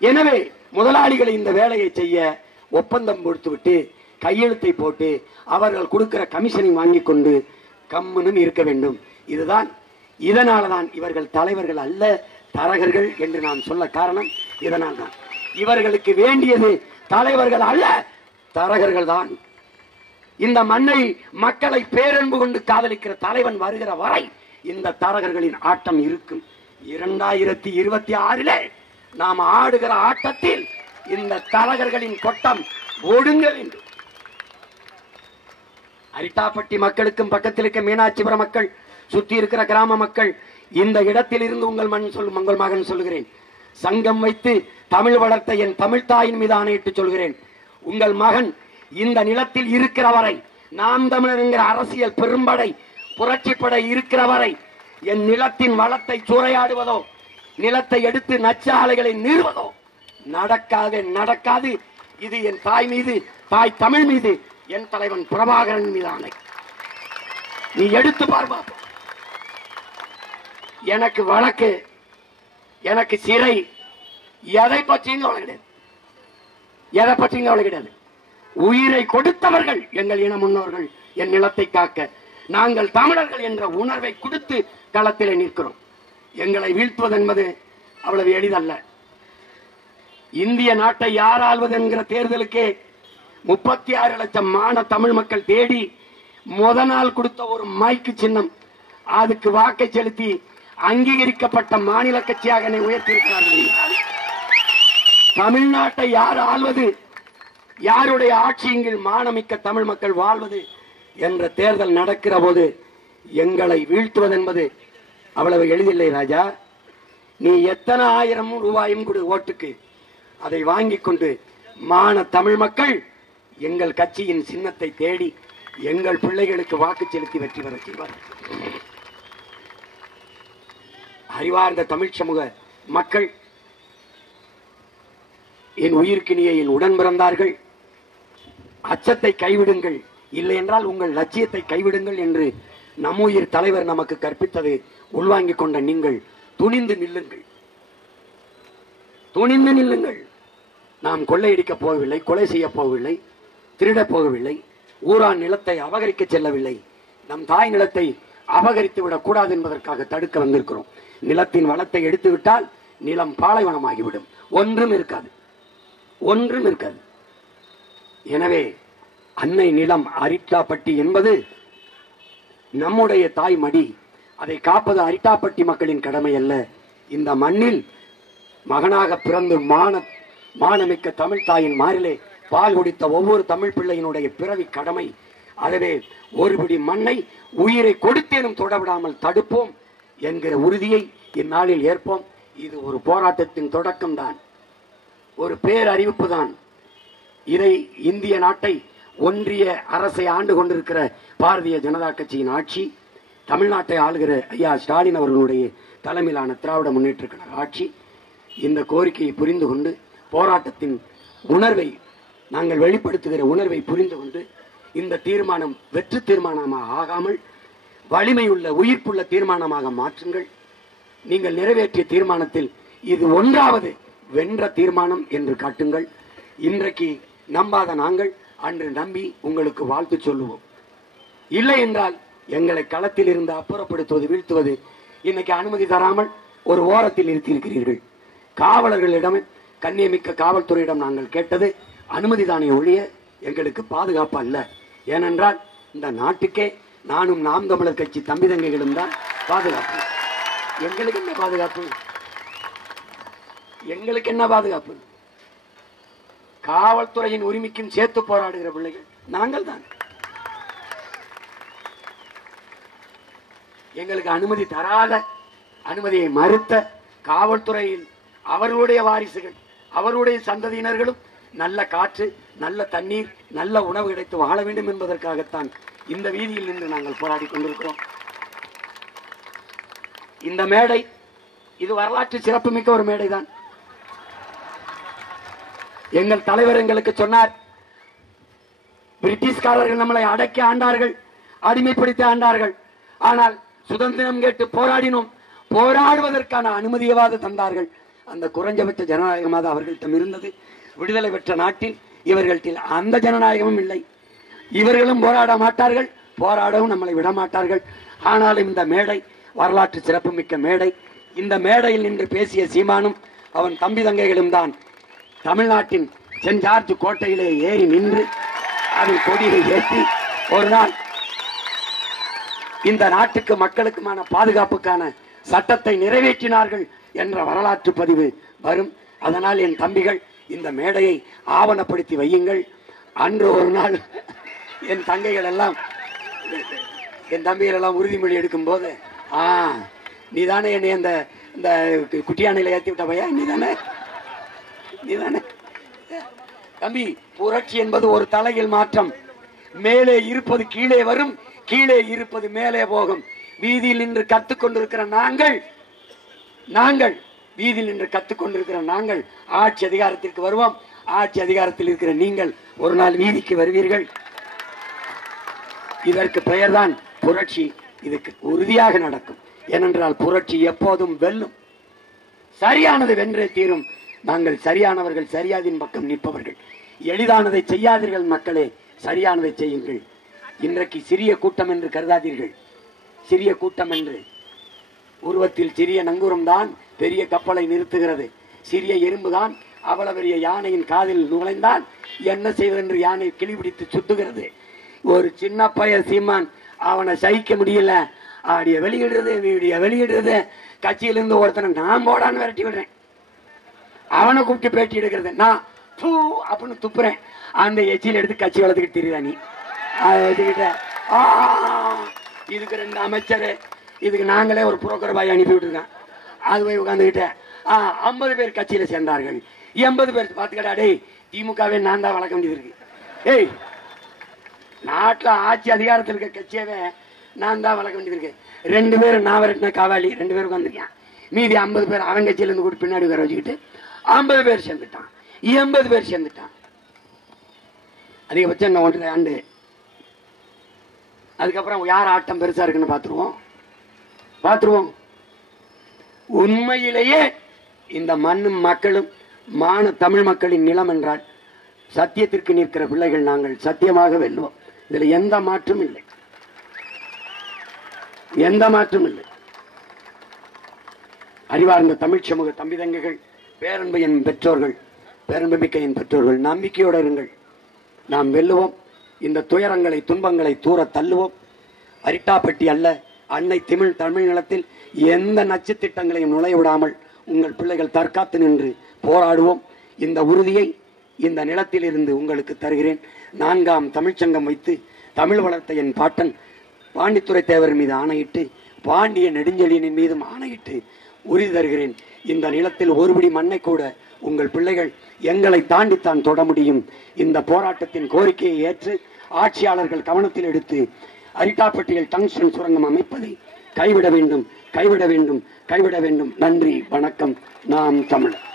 எனவே முதலாளிகளை இந்த வேலையை செய்ய ஒப்பந்தம் கொடுத்துவிட்டு கையெழுத்தை போட்டு அவர்கள் கொடுக்கிற கமிஷனை வாங்கி கொண்டு கம்முனும் இருக்க வேண்டும். இதுதான். இதனால்தான் இவர்கள் தலைவர்கள் அல்ல, தரகர்கள் என்று நான் சொல்ல காரணம் இதனால் தான். இவர்களுக்கு வேண்டியது தலைவர்கள் அல்ல, தரகர்கள் தான். இந்த மண்ணை, மக்களை பேரன்பு கொண்டு காதலிக்கிற தலைவன் வருகிற வரை இந்த தரகர்களின் ஆட்டம் இருக்கும். 2026 நாம் ஆடுகிற ஆட்டத்தில் இந்த தரகர்களின் கொட்டம் ஒடுங்க வேண்டும். அரிட்டாப்பட்டி மக்களுக்கும் பக்கத்தில் இருக்க மீனாட்சிபுரம் மக்கள், சுற்றி இருக்கிற கிராம மக்கள், இந்த இடத்தில் இருந்து உங்கள் உங்கள் மகன் சொல்கிறேன், சங்கம் வைத்து தமிழ் வளர்த்த என் தமிழ் தாயின் மீது ஆணையிட்டு சொல்கிறேன், உங்கள் மகன் இந்த நிலத்தில் இருக்கிற வரை, நாம் தமிழர் என்கிற அரசியல் பெரும்படை புரட்சிப்படை இருக்கிற வரை என் நிலத்தின் வளத்தை சூறையாடுவதோ, நிலத்தை எடுத்து நச்சாலைகளை நிறுவதோ நடக்காது. இது என் தாய் மீது, தாய் தமிழ் மீது, என் தலைவன் பிரபாகரன் மீது ஆணை. நீ எடுத்து பார்ப்பா. எனக்கு வழக்கு, எனக்கு சிறை, எதை பற்றியும் கவலை கிடையாது, எதை பற்றியும் கவலை கிடையாது. உயிரை கொடுத்தவர்கள் எங்கள் இன முன்னோர்கள், என் நிலத்தை காக்க. நாங்கள் தமிழர்கள் என்ற உணர்வை கொடுத்து களத்திலே நிற்கிறோம். எங்களை வீழ்த்துவது என்பது அவ்வளவு எளிதல்ல. இந்திய நாட்டை யார் ஆள்வது என்கிற தேர்தலுக்கே 36 லட்சம் மான தமிழ் மக்கள் தேடி முத நாள் கொடுத்த ஒரு மைக்கு சின்னம், அதுக்கு வாக்கை செலுத்தி அங்கீகரிக்கப்பட்ட மாநில கட்சியாக உயர்த்தியிருக்கிறார்கள். தமிழ்நாட்டை யார் ஆள்வது, யாருடைய ஆட்சியின் மானமிக்க தமிழ் மக்கள் வாழ்வது என்ற தேர்தல் நடக்கிற போது எங்களை வீழ்த்துவது என்பது அவ்வளவு எளிதில்லை ராஜா. நீ எத்தனை 1000 ரூபாயும் கொடு ஓட்டுக்கு, அதை வாங்கி கொண்டு மான தமிழ் மக்கள் எங்கள் கட்சியின் சின்னத்தை தேடி எங்கள் பிள்ளைகளுக்கு வாக்கு செலுத்தி வெற்றி பெற செய்வார். அறிவார்ந்த தமிழ் சமூக மக்கள், என் உயிர்க்கினிய என் உடன் பிறந்தார்கள், அச்சத்தை கைவிடுங்கள், இல்லை என்றால் உங்கள் லட்சியத்தை கைவிடுங்கள் என்று நம்முயிர் தலைவர் நமக்கு கற்பித்தது உள்வாங்கிக் கொண்ட நீங்கள் துணிந்து நில்லுங்கள், துணிந்து நில்லுங்கள். நாம் கொள்ளையடிக்க போகவில்லை, கொலை செய்ய போகவில்லை, திருடப் போகவில்லை, ஊரான் நிலத்தை அபகரிக்க செல்லவில்லை. நம் தாய் நிலத்தை அபகரித்து விடக் கூடாது என்பதற்காக தடுக்க வந்திருக்கிறோம். நிலத்தின் வளத்தை எடுத்து விட்டால் நிலம் பாலைவனமாகிவிடும், ஒன்றும் இருக்காது, ஒன்றும் இருக்காது. எனவே அன்னை நிலம் அரிட்டாப்பட்டி என்பது நம்முடைய தாய் மடி, அதை காப்பது அரிட்டாப்பட்டி மக்களின் கடமை அல்ல. இந்த மண்ணில் மகனாக பிறந்து மானமிக்க தமிழ் தாயின் மாறிலே பால் குடித்த ஒவ்வொரு தமிழ் பிள்ளையினுடைய பிறவி கடமை. ஆகவே ஒருபடி மண்ணை உயிரை கொடுத்தேனும் தொடவிடாமல் தடுப்போம் என்கிற உறுதியை இந்நாளில் ஏற்போம். இது ஒரு போராட்டத்தின் தொடக்கம்தான், ஒரு பேரறிவிப்பு தான். இதை இந்திய நாட்டை ஒன்றிய அரசை ஆண்டு கொண்டிருக்கிற பாரதிய ஜனதா கட்சியின் ஆட்சி, தமிழ்நாட்டை ஆளுகிற ஐயா ஸ்டாலின் அவர்களுடைய தலைமையிலான திராவிட முன்னேற்ற கழக ஆட்சி இந்த கோரிக்கையை புரிந்து கொண்டு, போராட்டத்தின் உணர்வை நாங்கள் வெளிப்படுத்துகிற உணர்வை புரிந்து கொண்டு, இந்த தீர்மானம் வெற்று தீர்மானமாக ஆகாமல் வலிமையுள்ள உயிர்ப்புள்ள தீர்மானமாக மாற்றுங்கள். நீங்கள் நிறைவேற்றிய தீர்மானத்தில் இது ஒன்றாவது வென்ற தீர்மானம் என்று காட்டுங்கள். இன்றைக்கு நம்பாத நாங்கள் அன்று நம்பி உங்களுக்கு வாழ்த்து சொல்லுவோம். இல்லை என்றால் எங்களை களத்தில் இருந்து அப்புறப்படுத்துவது, வீழ்த்துவது இன்னைக்கு அனுமதி தராமல் ஒரு ஓரத்தில் நிறுத்தியிருக்கிறீர்கள். காவலர்களிடம், கண்ணியமிக்க காவல்துறையிடம் நாங்கள் கேட்டது அனுமதி தானே ஒழிய எங்களுக்கு பாதுகாப்பு அல்ல. ஏனென்றால் இந்த நாட்டுக்கே நானும் நாம் தமிழர் கட்சி தம்பி தங்கைகளும் தான் பாதுகாப்பு. எங்களுக்கு என்ன பாதுகாப்பு? எங்களுக்கு என்ன பாதுகாப்பு? காவல்துறையின் உரிமைக்கும் சேர்த்து போராடுகிற பிள்ளைகள் நாங்கள் தான். எங்களுக்கு அனுமதி தராத, அனுமதியை மறுத்த காவல்துறையில் அவர்களுடைய வாரிசுகள், அவருடைய சந்ததியினர்களும் நல்ல காற்று, நல்ல தண்ணீர், நல்ல உணவு கிடைத்து வாழ வேண்டும் என்பதற்காகத்தான் இந்த வீதியில் நின்று நாங்கள் போராடி கொண்டிருக்கிறோம். இந்த மேடை இது வரலாற்று சிறப்புமிக்க ஒரு மேடைதான். எங்கள் தலைவர் எங்களுக்கு சொன்னார், பிரிட்டிஷ்காரர்கள் நம்மளை அடக்கி ஆண்டார்கள், அடிமைப்படுத்தி ஆண்டார்கள். ஆனால் சுதந்திரம் கேட்டு போராடினோம், போராடுவதற்கான அனுமதியவாது தந்தார்கள். அந்த குறைஞ்சபட்ச ஜனநாயகமாக அவர்களிடம் இருந்தது. விடுதலை பெற்ற நாட்டில் இவர்களில் அந்த ஜனநாயகமும் இல்லை. இவர்களும் போராட மாட்டார்கள், போராடவும் நம்மளை விட மாட்டார்கள். ஆனாலும் இந்த மேடை வரலாற்று சிறப்புமிக்க மேடை. இந்த மேடையில் நின்று பேசிய சீமானும் அவன் தம்பி தங்கைகளும் தான் தமிழ்நாட்டின் சென்ட் ஜார்ஜ் கோட்டையிலே ஏறி நின்று அதில் கொடியை ஏற்றி ஒரு நாள் இந்த நாட்டுக்கு மக்களுக்குமான பாதுகாப்புக்கான சட்டத்தை நிறைவேற்றினார்கள் என்ற வரலாற்று பதிவு வரும். அதனால் என் தம்பிகள் இந்த மேடையை ஆவணப்படுத்தி வையுங்கள். அன்று ஒரு நாள் என் தங்கைகள் எல்லாம், என் தம்பிகள் எல்லாம் உறுதிமொழி எடுக்கும் போது, நீதானே என்னை அந்த இந்த குட்டியானையில ஏற்றி விட்ட பையா, நீதானே நீதானே தம்பி. புரட்சி என்பது ஒரு தலையில் மாற்றம். மேலே இருப்பது கீழே வரும், கீழே இருப்பது மேலே போகும். வீதியில் நின்று கத்துக்கொண்டிருக்கிற நாங்கள் வீதியில் நின்று கத்துக்கொண்டிருக்கிற நாங்கள் ஆட்சி அதிகாரத்திற்கு வருவோம். ஆட்சி அதிகாரத்தில் இருக்கிற நீங்கள் ஒரு நாள் வீதிக்கு வருவீர்கள். இதற்கு பெயர்தான் புரட்சி. இதுக்கு உறுதியாக நடக்கும். ஏனென்றால் புரட்சி எப்போதும் வெல்லும். சரியானது வென்றே தீரும். நாங்கள் சரியானவர்கள், சரியாதின் பக்கம் நிற்பவர்கள். எளிதானதை செய்யாதீர்கள் மக்களே, சரியானதை செய்யுங்கள். இன்றைக்கு சிறிய கூட்டம் என்று கருதாதீர்கள். சிறிய கூட்டம் என்று உருவத்தில் சிறிய நங்கூரம் தான் பெரிய கப்பலை நிறுத்துகிறது. சிறிய எறும்பு தான் அவ்வளவு பெரிய யானையின் காதில் நுழைந்தால் என்ன செய்வது என்று யானை கிளிபிடித்து சுத்துகிறது. ஒரு சின்ன பையன் சீமான், அவனை சகிக்க முடியல, ஆடிய வெளியிடுறது, வீடிய வெளியிடுறது. கட்சியிலிருந்து ஒருத்தனை நான் போடான்னு விரட்டி விடுறேன், அவனை கூப்பிட்டு பேட்டி எடுக்கிறது, நான் பூ அப்படின்னு துப்புறேன். அந்த எச்சியில் எடுத்து கட்சி வளர்த்துக்கிட்டு தெரியுதா நீ? இதுக்கு 2 அமைச்சர், இதுக்கு நாங்களே ஒரு புரோக்கர் பாய் அனுப்பி விட்டுருக்கேன். அது போய் உட்காந்துக்கிட்ட 50 பேர் கட்சியில சேர்ந்தார்கள். 80 பேர் பார்த்துக்கடா, டேய் திமுகவே நான் தான் வளர்க்க வேண்டியது இருக்கு. ஏய், நாட்டில் ஆட்சி அதிகாரத்தில் இருக்க கட்சியவே நான் தான் வளர்க்க வேண்டியது இருக்கு. 2 பேர் நான் விரட்டின காவாலி 2 பேர் உட்காந்துருக்கேன். மீதி 50 பேர் அவன் கட்சியில இருந்து கூட பின்னாடி உட்கார வச்சுக்கிட்டு 50 பேர் சேர்ந்துட்டான், 80 பேர் சேர்ந்துட்டான். அதிகபட்சம் என்ன 1.5 ஆண்டு. அதுக்கப்புறம் யார் ஆட்டம் பெருசா இருக்குன்னு பார்த்துருவோம். உண்மையிலேயே இந்த மண்ணும் மக்களும் தமிழ் மக்களின் நிலம் என்றால் சத்தியத்திற்கு நிற்கிற பிள்ளைகள் நாங்கள் சத்தியமாக வெல்லுவோம். இதுல எந்த மாற்றும் இல்லை, எந்த மாற்றும் இல்லை. அறிவார்ந்த தமிழ் சமூக தம்பி தங்கைகள், பேரன்பு என் பெற்றோர்கள், பேரன்புமிக்க என் பெற்றோர்கள், நம்பிக்கையோடு இருங்கள். நாம் வெல்லுவோம். இந்த துயரங்களை, துன்பங்களை தூர தள்ளுவோம். அரிட்டாப்பட்டி அல்ல, அன்னை தமிழ் நிலத்தில் எந்த நச்சு திட்டங்களையும் நுழைய விடாமல் உங்கள் பிள்ளைகள் தற்காத்து நின்று போராடுவோம். இந்த உறுதியை இந்த நிலத்தில் இருந்து உங்களுக்கு தருகிறேன். 4ஆம் தமிழ்ச்சங்கம் வைத்து தமிழ் வளர்த்த என் பாட்டன் பாண்டித்துரை தேவர் மீது ஆணையிட்டு, பாண்டிய நெடுஞ்செழியனின் மீதும் ஆணையிட்டு உறுதி தருகிறேன். இந்த நிலத்தில் ஒருபடி மண்ணை கூட உங்கள் பிள்ளைகள் எங்களை தாண்டித்தான் தொட முடியும். இந்த போராட்டத்தின் கோரிக்கையை ஏற்று ஆட்சியாளர்கள் கவனத்தில் எடுத்து அரிட்டாப்பட்டியில் டங்ஸ்டன் சுரங்கம் அமைப்பதை கைவிட வேண்டும், கைவிட வேண்டும், கைவிட வேண்டும். நன்றி, வணக்கம். நாம் தமிழர்.